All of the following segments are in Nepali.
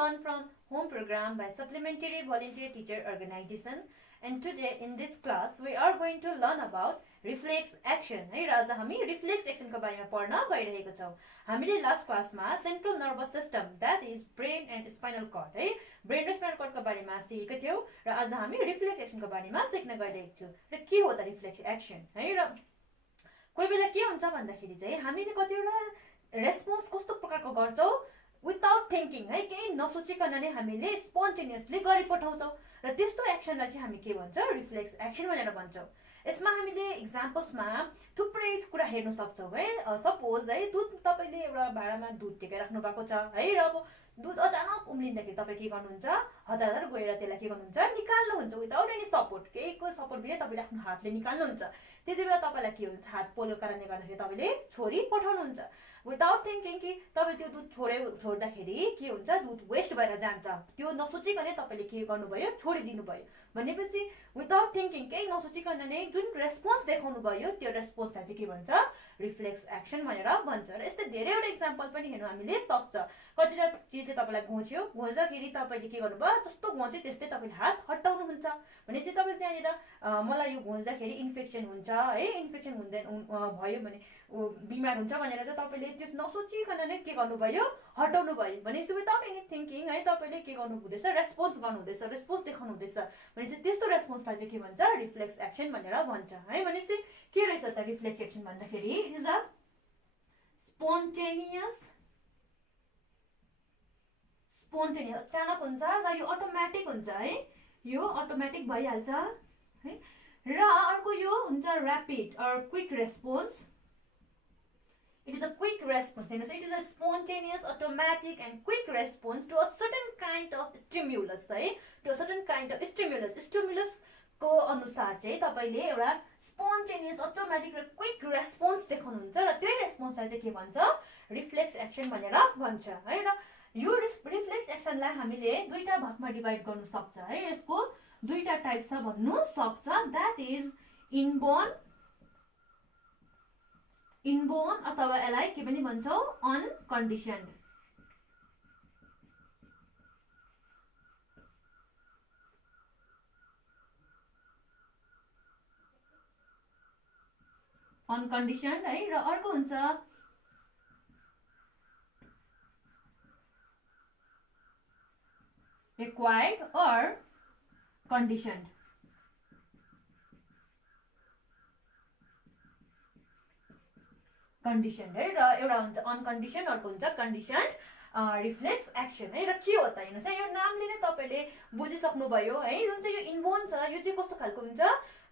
learn from home program by Supplementary Volunteer Teacher Organization. And today in this class we are going to learn about reflex action. है र आज हामी reflex action को बारेमा पढ्न गइरहेको छौं. हामीले लास्ट क्लासमा central nervous system that is brain and spinal cord है ब्रेन र स्पाइनल कर्ड को बारेमा सिकेका थियौ र आज हामी रिफ्लेक्स एक्सन को बारेमा सिक्न गइरहेको छौं. र के हो त रिफ्लेक्स एक्सन है र कोही बेला के हुन्छ भन्दाखेरि चाहिँ हामीले कतिवटा रेस्पोन्स कस्तो प्रकारको गर्छौं विदाउट थिंकिङ है केही नसोचिकन नै हामीले स्पोन्टेनियसली गरिपठाउँछौं र त्यस्तो एक्सनलाई चाहिँ हामी के भन्छ रिफ्लेक्स एक्सन भनेर भन्छौं. यसमा हामीले एक्जाम्पल्समा थुप्रै कुरा हेर्न सक्छौं है. सपोज है दुध तपाईले एउटा भाँडामा दुध टेकेर राख्नु भएको छ है र अब दुध अचानक उम्लिँदाखेरि तपाई के गर्नुहुन्छ हतार गएर त्यसलाई के गर्नुहुन्छ निकाल्नुहुन्छ विदाउट एनी सपोर्ट केहीको सपोर्ट बिना तपाईले आफ्नो हातले निकाल्नुहुन्छ. त्यतिबेला तपाईलाई के हुन्छ हात पोलेको कारणले गर्दाखेरि तपाईले छोरी पठाउनुहुन्छ विदाउट थिंकिङ कि तपाईले त्यो दुध छोड्दाखेरि के हुन्छ दुध वेस्ट भएर जान्छ त्यो नसोचिकनै तपाईले के गर्नुभयो छोडिदिनु भयो भनेपछि विदाउट थिंकिङ केही नसोचिकन नै जुन रेस्पोन्स देखाउनु भयो त्यो रेस्पोन्सलाई चाहिँ के भन्छ रिफ्लेक्स एक्सन भनेर भन्छ. र यस्तै धेरैवटा एक्जाम्पल पनि हेर्नु हामीले सक्छ. कतिवटा चिजले तपाईलाई घोच्यो घोच्दाखेरि तपाईले के गर्नुभयो जस्तो घोच्यो त्यस्तै तपाईले हात हटाउनुहुन्छ भनेपछि तपाईले त्यहाँनिर मलाई यो घोच्दाखेरि इन्फेक्सन हुन्छ है इन्फेक्सन हुँदैन भयो भने बिमार हुन्छ भनेर चाहिँ तपाईले त्यो नसोचिकन नै के गर्नुभयो हटाउनु भयो भनेपछि विदाउट एनी थिंकिङ है तपाईले के गर्नु हुँदैछ रेस्पोन्स गर्नु हुँदैछ रेस्पोन्स देखाउनु हुँदैछ भनेपछि त्यस्तो रेस्पोन्सलाई चाहिँ के भन्छ रिफ्लेक्स एक्सन भनेर भन्छ है. भनेपछि के रहेछ त रिफ्लेक्स एक्सन भन्दाखेरि इट इज अ स्पोन्टेनियस अचानक हुन्छ र यो अटोमेटिक हुन्छ है यो अटोमेटिक भइहाल्छ है. र अर्को यो हुन्छ rapid or quick response. It is a quick response. It is a spontaneous, automatic and quick response to a certain kind of stimulus. है to a certain kind of stimulus. Stimulus को अनुसार चाहिँ तपाईले एउटा spontaneous, automatic र quick response देखाउनुहुन्छ र त्यो रेस्पोन्सलाई चाहिँ के भन्छ रिफ्लेक्स एक्सन भनेर भन्छ है. र यो रिफ्लेक्स एक्सनलाई हामीले दुईटा भागमा डिभाइड गर्न सक्छ है. यसको दुईटा टाइप छ भन्नु सक्छ. दैट इज इनबोर्न अथवा यसलाई के पनि भन्छौ अनकन्डिसन्ड. अनकन्डिसन्ड है. र अर्को हुन्छ एक्वायर्ड अर कन्डिसन्ड. कन्डिसन है र एउटा हुन्छ अनकन्डिसन अर्को हुन्छ कन्डिसन्ड रिफ्लेक्स एक्सन है. र के हो त हेर्नुस् है यो नामले नै तपाईले बुझिसक्नु भयो है. जुन चाहिँ यो इन्बोर्न छ यो चाहिँ कस्तो खालको हुन्छ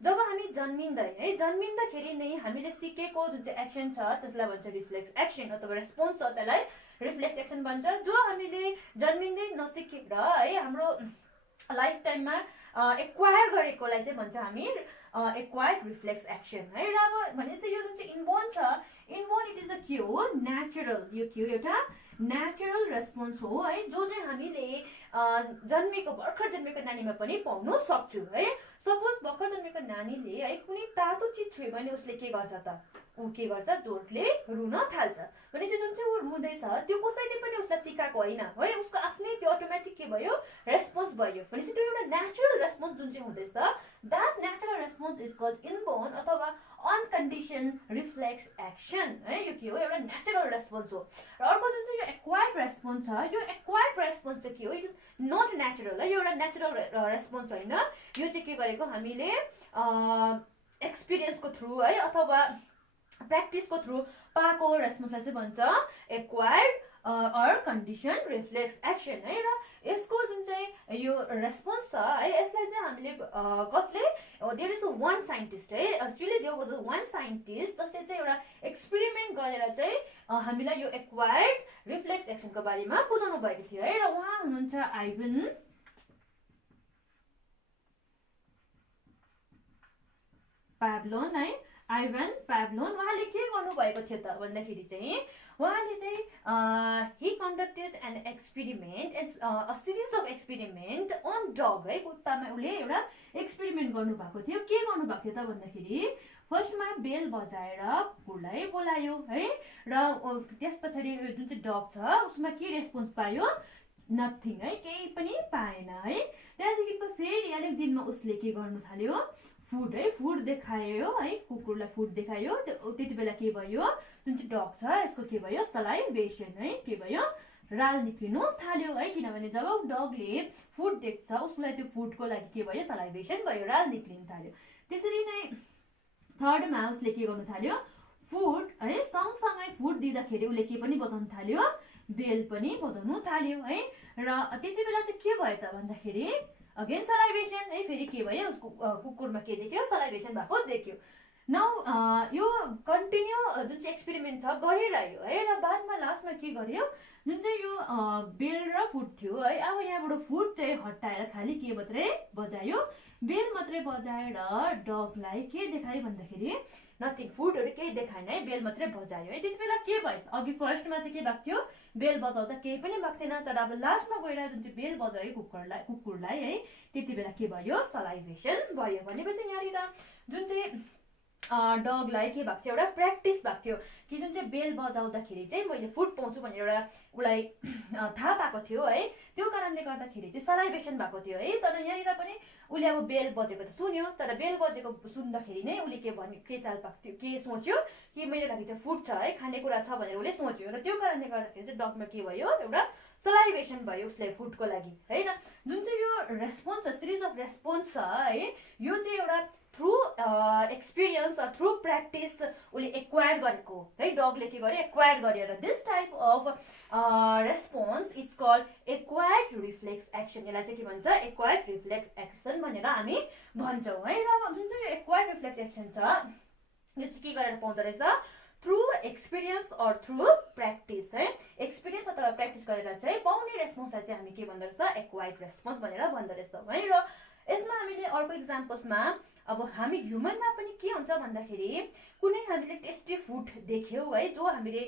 जब हामी जन्मिँदै है जन्मिँदाखेरि नै हामीले सिकेको जुन चाहिँ एक्सन छ त्यसलाई भन्छ रिफ्लेक्स एक्सन अथवा रेस्पोन्स छ त्यसलाई रिफ्लेक्स एक्सन भन्छ. जो हामीले जन्मिँदै नसिकेर है हाम्रो लाइफ टाइममा एक्वायर गरेकोलाई चाहिँ भन्छ हामी एक्वायर्ड रिफ्लेक्स एक्सन है. र अब भनेपछि यो जुन चाहिँ इनबोर्न छ इनबोर्न इट इज अ के हो नेचुरल यो के हो एउटा नेचुरल रेस्पोन्स हो है जो चाहिँ हामीले जन्मेको भर्खर जन्मेको नानीमा पनि पाउन सक्छौं है. सपोज भर्खर जन्मेको नानीले है कुनै तातो चिज छुयो भने उसले के गर्छ त ऊ के गर्छ जोडले रुन थाल्छ भनेपछि जुन चाहिँ ऊ रुँदैछ त्यो कसैले पनि उसलाई सिकाएको होइन है उसको आफ्नै त्यो अटोमेटिक के भयो रेस्पोन्स भयो भनेपछि त्यो एउटा नेचुरल रेस्पोन्स जुन चाहिँ हुँदैछ that natural response is called inborn अथवा अनकन्डिसन रिफ्लेक्स एक्सन है. यो के हो एउटा नेचुरल रेस्पोन्स हो. र अर्को जुन चाहिँ यो एक्वायर्ड रेस्पोन्स छ यो एक्वायर्ड रेस्पोन्स चाहिँ के हो इट इज नट नेचुरल है एउटा नेचुरल रेस्पोन्स होइन. यो चाहिँ के गरेको हामीले एक्सपिरियन्सको थ्रु है अथवा प्र्याक्टिसको थ्रु पाएको रेस्पोन्सलाई चाहिँ भन्छ acquired or conditioned reflex action है. र यसको जुन चाहिँ यो रेस्पोन्स छ है यसलाई चाहिँ हामीले कसले देयर इज वान साइन्टिस्ट है actually there was one scientist जसले चाहिँ एउटा एक्सपेरिमेन्ट गरेर चाहिँ हामीलाई यो एक्वायर्ड रिफ्लेक्स एक्सनको बारेमा बुझाउनु भएको थियो है. र उहाँ हुनुहुन्छ आइभन प्याभलोन. उहाँले के गर्नु भएको थियो त भन्दाखेरि चाहिँ उहाँले चाहिँ he conducted an experiment a series of experiment on dog है कुत्तामा उले एउटा एक्सपेरिमेन्ट गर्नु भएको थियो. के गर्नु भएको थियो त भन्दाखेरि फर्स्टमा बेल बजाएर कुकुरलाई बोलायो है र त्यसपछि जुन चाहिँ डग छ उसमा के रेस्पोन्स पायो नथिङ है, केही पनि पाएन है। त्यहाँदेखिको फेरि अलिक दिनमा उसले के गर्नु थाल्यो, फुड है, फुड देखायो है, कुकुरलाई फुड देखायो। त्यति बेला के भयो, जुन चाहिँ डग छ यसको के भयो, सलाइभेसन है, के भयो, राल निक्लिनु थाल्यो है। किनभने जब डगले फुड देख्छ उसलाई त्यो फुडको लागि के भयो, सलाइभेसन भयो, राल निक्लिनु थाल्यो। त्यसरी नै थर्डमा उसले के गर्नु थाल्यो, फुड है, सँगसँगै फुड दिँदाखेरि उसले के पनि बजाउनु थाल्यो, बेल पनि बजाउनु थाल्यो है। र त्यति बेला चाहिँ के भयो त भन्दाखेरि अगेन सलाइभेसन है, फेरि के भयो, उसको कुकुरमा के देख्यो, सलाइभेसन भएको देख्यो। नाउ यो कन्टिन्यू जुन चाहिँ एक्सपेरिमेन्ट छ गरिरह्यो है। र बादमा लास्टमा के गर्यो, जुन चाहिँ यो बेल र फुड थियो है, अब यहाँबाट फुड चाहिँ हटाएर खालि के मात्रै बजायो, बेल मात्रै बजाएर डगलाई के देखायो भन्दाखेरि नथिङ, फुडहरू केही देखाएन है, बेल मात्रै बजायो है। त्यति बेला के भयो, अघि फर्स्टमा चाहिँ के भएको थियो, बेल बजाउँदा केही पनि भएको थिएन। तर अब लास्टमा गएर जुन चाहिँ बेल बजायो कुकुरलाई है, त्यति बेला के भयो, सलाइभेसन भयो। भनेपछि यहाँनिर जुन चाहिँ डगलाई के भएको थियो, एउटा प्र्याक्टिस भएको थियो कि जुन चाहिँ बेल बजाउँदाखेरि चाहिँ मैले फुड पाउँछु भनेर एउटा उसलाई थाहा पाएको थियो है। त्यो कारणले गर्दाखेरि चाहिँ सलाइभेसन भएको थियो है। तर यहाँनिर पनि उसले अब बेल बजेको त सुन्यो, तर बेल बजेको सुन्दाखेरि नै उसले के चाल पाएको थियो, के सोच्यो कि मेरो लागि चाहिँ फुड छ है, खानेकुरा छ भनेर उसले सोच्यो। र त्यो कारणले गर्दाखेरि चाहिँ डगमा के भयो, एउटा सलाइभेसन भयो उसले फुडको लागि है। र जुन चाहिँ यो रेस्पोन्स छ, सिरिज अफ रेस्पोन्स छ है, यो चाहिँ एउटा through experience or through practice उसले एक्वायर गरेको है, डगले के गर्यो, एक्वायर गर्यो। र this type of response is called acquired reflex action. यसलाई चाहिँ के भन्छ, एक्वायर्ड रिफ्लेक्स एक्सन भनेर हामी भन्छौँ है। र जुन चाहिँ एक्वायर्ड रिफ्लेक्स एक्सन छ यो चाहिँ के गरेर पाउँदो रहेछ, through experience or through practice है। एक्सपिरियन्स अथवा प्र्याक्टिस गरेर चाहिँ पाउने रेस्पोन्सलाई चाहिँ हामी के भन्दो रहेछ, एक्वायर्ड रेस्पोन्स भनेर भन्दो रहेछौँ है। र यसमा हामीले अर्को इक्जाम्पल्समा अब हामी ह्युमनमा पनि के हुन्छ भन्दाखेरि कुनै हामीले टेस्टी फुड देख्यौँ है, जो हामीले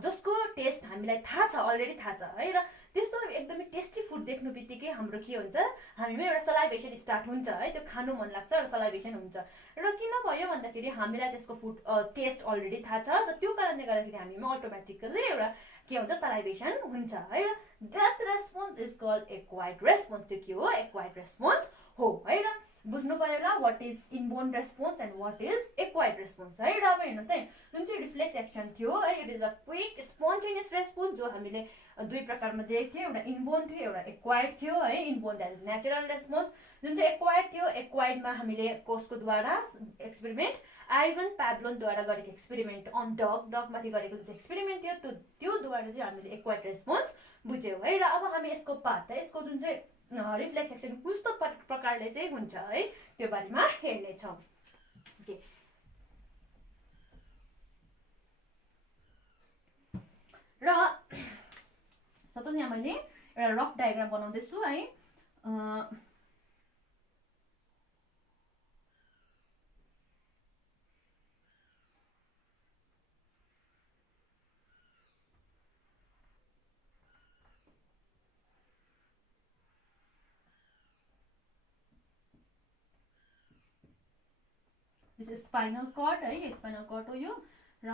जसको टेस्ट हामीलाई थाहा छ, अलरेडी थाहा छ है। र त्यस्तो एकदमै टेस्टी फुड देख्नु बित्तिकै हाम्रो के हुन्छ, हामीमा एउटा सलाइभेसन स्टार्ट हुन्छ है, त्यो खानु मन लाग्छ र सलाइभेसन हुन्छ। र किन भयो भन्दाखेरि हामीलाई त्यसको फुड टेस्ट अलरेडी थाहा छ, र त्यो कारणले गर्दाखेरि हामीमा अटोमेटिकली एउटा के हुन्छ, सलाइभेसन हुन्छ है। र that response is called acquired response. त्यो के हो, एक्वायर्ड रेस्पोन्स हो है। र बुझ्नु पर्यो होला what is inborn response and what is acquired response है। र अब हेर्नुहोस् है, जुन चाहिँ रिफ्लेक्स एक्सन थियो है, it is a quick spontaneous response, जो हामीले दुई प्रकारमा देखेको थियौँ, एउटा इनबोर्न थियो, एउटा एक्वायर्ड थियो है। Inborn that is natural response, जुन चाहिँ एक्वायर्ड थियो, एक्वायर्डमा हामीले कसको द्वारा एक्सपेरिमेन्ट, आइभन प्याब्लोनद्वारा गरेको एक्सपेरिमेन्ट अन डगमाथि गरेको जुन चाहिँ एक्सपेरिमेन्ट थियो त्योद्वारा चाहिँ हामीले एक्वायर्ड रेस्पोन्स बुझ्यौँ है। र अब हामी यसको पाथ है, यसको जुन चाहिँ रिफ्लेक्स एक्सन कस्तो प्रकारले चाहिँ हुन्छ है, त्यो बारेमा हेर्नेछौँ। ओके, र सपोज यहाँ मैले एउटा रफ डायग्राम बनाउँदैछु है। स्पाइनल कर्ड है, स्पाइनल कर्ड हो यो। र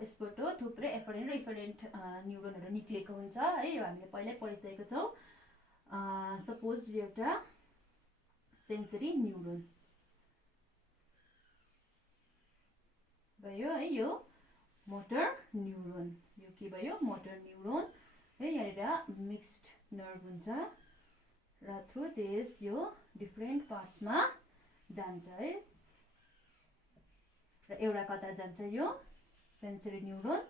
यसबाट थुप्रै एफरेन्ट र इफरेन्ट न्युरोनहरू निक्लेको हुन्छ है, यो हामीले पहिल्यै पढिसकेको छौँ। सपोज एउटा सेन्सरी न्युरोन भयो है, यो मोटर न्युरोन, यो के भयो, मोटर न्युरोन है। यहाँनिर मिक्स्ड नर्भ हुन्छ र थ्रु दिस यो डिफ्रेन्ट पार्ट्समा जान्छ है। र एउटा कता जान्छ, यो sensory neuron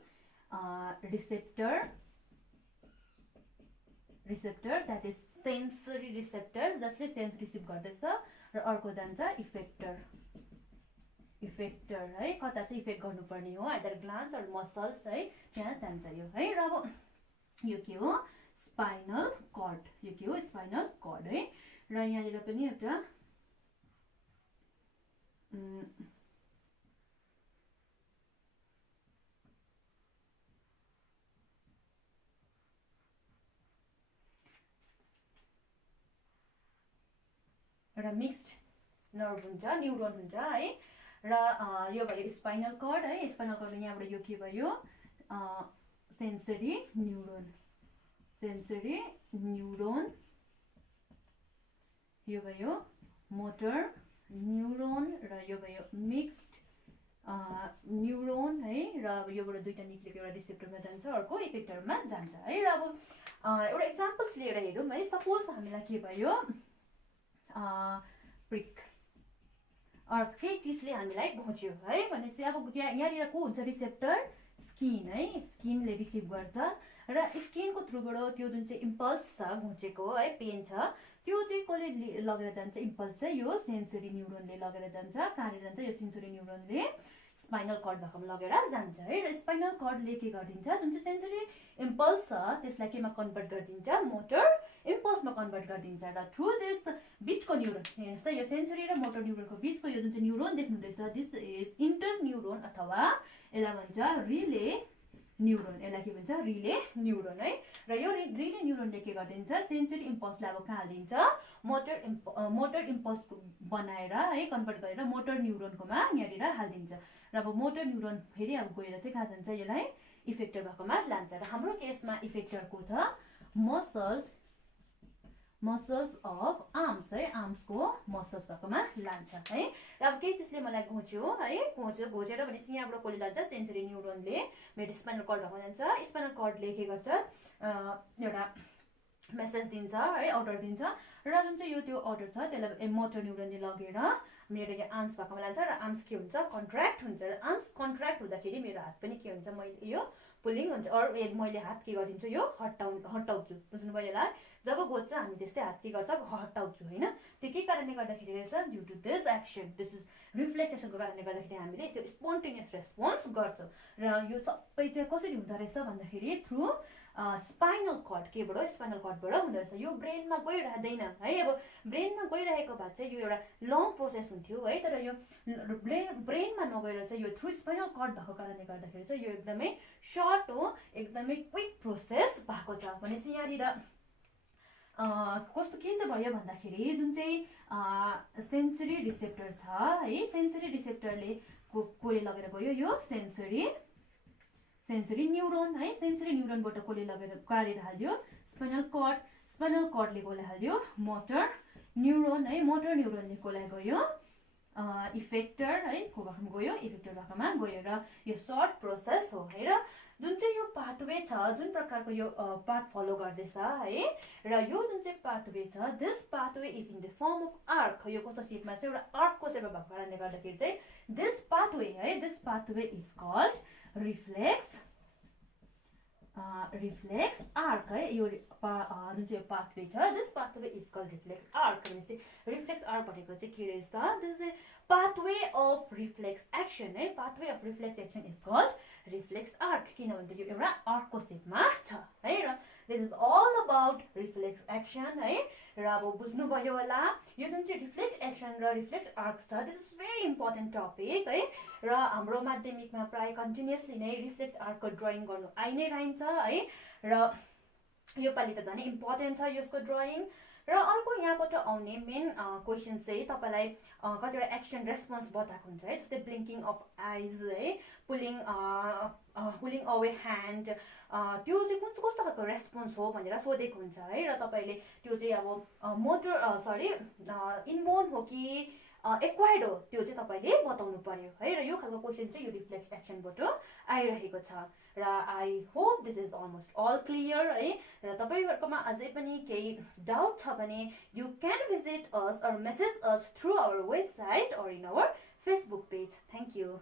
receptor that is sensory receptor, जसले सेन्स रिसिभ गर्दैछ। र अर्को जान्छ इफेक्टर है, कता चाहिँ इफेक्ट गर्नुपर्ने हो, आइदर ग्लान्स अर मसल्स है, त्यहाँ जान्छ यो है। र अब यो के हो, स्पाइनल कर्ड, यो के हो, स्पाइनल कर्ड है। र यहाँनिर पनि एउटा एउटा मिक्स्ड नर्भ हुन्छ, न्युरोन हुन्छ है। र यो भयो स्पाइनल कर्ड है। स्पाइनल कर्ड यहाँबाट यो के भयो, सेन्सरी न्युरोन सेन्सरी न्युरोन, यो भयो मोटर न्युरोन, र यो भयो मिक्स्ड न्युरोन है। र अब योबाट दुईटा निक्लेको एउटा रिसेप्टरमा जान्छ, अर्को इफेक्टरमा जान्छ है। र अब एउटा इक्जाम्पल्स लिएर हेरौँ है। सपोज हामीलाई के भयो, प्रिक केही चिजले हामीलाई घोच्यो है भनेपछि अब यहाँनिर को हुन्छ, रिसेप्टर स्किन है। स्किनले रिसिभ गर्छ र स्किनको थ्रुबाट त्यो जुन चाहिँ इम्पल्स छ घोचेको है, पेन छ, त्यो चाहिँ कसले लगेर जान्छ, इम्पल्स चाहिँ यो सेन्सरी न्युरोनले लगेर जान्छ। कहाँनिर जान्छ, यो सेन्सरी न्युरोनले स्पाइनल कर्ड भएकोमा लगेर जान्छ है। र स्पाइनल कर्डले के गरिदिन्छ, जुन चाहिँ सेन्सरी इम्पल्स छ त्यसलाई केमा कन्भर्ट गरिदिन्छ, मोटर इम्पल्समा कन्भर्ट गरिदिन्छ। र थ्रु दिस बिचको न्युरोन, हेर्नुहोस् त यो सेन्सरी र मोटर न्युरोनको बिचको यो जुन चाहिँ न्युरोन देख्नुहुँदैछ, दिस इज इन्टर न्युरोन अथवा यसलाई भन्छ रिले न्युरोन। यसलाई के भन्छ, रिले न्युरोन है। र यो रिले न्युरोनले के गरिदिन्छ, सेन्सरी इम्पल्सलाई अब कहाँ हालिदिन्छ, मोटर इम्पल्स बनाएर है, कन्भर्ट गरेर मोटर न्युरोनकोमा यहाँनिर हालिदिन्छ। र अब मोटर न्युरोन फेरि अब गएर चाहिँ कहाँ जान्छ, यसलाई इफेक्टर भएकोमा लान्छ। र हाम्रो केसमा इफेक्टरको छ मसल्स अफ आर्म्स है, आर्म्सको मसल्स भएकोमा लान्छ है। र अब केही चिजले मलाई घोच्यो है, घोचेर भनेपछि यहाँबाट कसले लान्छ, सेन्सरी न्युरोनले मेरो स्पाइनल कर्ड भएको जान्छ। स्पाइनल कर्डले के गर्छ, एउटा मेसेज दिन्छ है, अर्डर दिन्छ। र जुन चाहिँ यो त्यो अर्डर छ त्यसलाई मोटर न्युरोनले लगेर मेरो यो आर्म्स भएकोमा लान्छ। र आर्म्स के हुन्छ, कन्ट्र्याक्ट हुन्छ। र आर्म्स कन्ट्र्याक्ट हुँदाखेरि मेरो हात पनि के हुन्छ, मैले यो पुलिङ हुन्छ, अरू मैले हात के गरिदिन्छु, यो हटाउँछु। बुझ्नुभयो होला, जब घोच्छ हामी त्यस्तै हात के गर्छ, हटाउँछु होइन। त्यो के कारणले गर्दाखेरि रहेछ, due to this action, this is reflex एक्सनको कारणले गर्दाखेरि हामीले त्यो स्पोन्टेनियस रेस्पोन्स गर्छौँ। र यो सबै चाहिँ कसरी हुँदो रहेछ भन्दाखेरि थ्रु स्पाइनल कर्ड, केबाट, स्पाइनल कर्डबाट हुँदो रहेछ। यो ब्रेनमा गइरहँदैन है। अब ब्रेनमा गइरहेको भए चाहिँ यो एउटा लङ प्रोसेस हुन्थ्यो है, तर यो ब्रेनमा नगएर चाहिँ यो थ्रु स्पाइनल कर्ड भएको कारणले गर्दाखेरि चाहिँ यो एकदमै सर्ट हो, एकदमै क्विक प्रोसेस भएको छ। भनेपछि यहाँनिर कस्तो के चाहिँ भयो भन्दाखेरि जुन चाहिँ सेन्सरी रिसेप्टर छ है, सेन्सरी रिसेप्टरले कसले लगेर गयो, यो सेन्सरी न्युरोन है। सेन्सरी न्युरोनबाट कसले लगेर गाडेर हाल्यो, स्पाइनल कर्डले कसलाई हाल्यो, मोटर न्युरोन है। मोटर न्युरोनले कसलाई गयो, इफेक्टर है, को भएकोमा गयो, इफेक्टर भएकोमा गयो। र यो सर्ट प्रोसेस हो है। र जुन चाहिँ यो पाथवे छ, जुन प्रकारको यो पाथ फलो गर्दैछ है, र यो जुन चाहिँ पाथवे छ, this pathway is in the form of arc. यो कस्तो सेपमा चाहिँ, एउटा आर्कको सेपमा भएको कारणले गर्दाखेरि चाहिँ दिस पाथवे है, this pathway is called reflex arc है। यो जुन चाहिँ पाथवे छ, this pathway is called reflex arc. भनेपछि रिफ्लेक्स आर्क भनेको चाहिँ के रहेछ, this is pathway of reflex action है। Pathway of reflex action is called reflex arc, किनभने यो एउटा आर्कको सेपमा छ है। र this is all about reflex action है। र अब बुझ्नुभयो होला, यो जुन चाहिँ रिफ्लेक्स एक्सन र रिफ्लेक्स आर्क छ, this is very important topic है। र हाम्रो माध्यमिकमा प्राय कन्टिन्युसली नै रिफ्लेक्स आर्कको ड्रइङ गर्नु आइ नै रहन्छ है। र यो पालि त झन् इम्पोर्टेन्ट छ यसको ड्रइङ। र अर्को यहाँबाट आउने मेन क्वेसन चाहिँ तपाईँलाई कतिवटा एक्सन रेस्पोन्स बताएको हुन्छ है, जस्तै ब्लिङ्किङ अफ आइज है, पुलिङ अवे ह्यान्ड, त्यो चाहिँ कस्तो खालको रेस्पोन्स हो भनेर सोधेको हुन्छ है। र तपाईँले त्यो चाहिँ अब इनबोर्न हो कि एक्वायर्ड हो, त्यो चाहिँ तपाईँले बताउनु पर्यो है। र यो खालको क्वेसन चाहिँ यो रिफ्लेक्स एक्सनबाट आइरहेको छ। र I hope this is almost all clear है। र तपाईँहरूकोमा अझै पनि केही डाउट छ भने you can visit us or message us through our website or in our Facebook page. Thank you.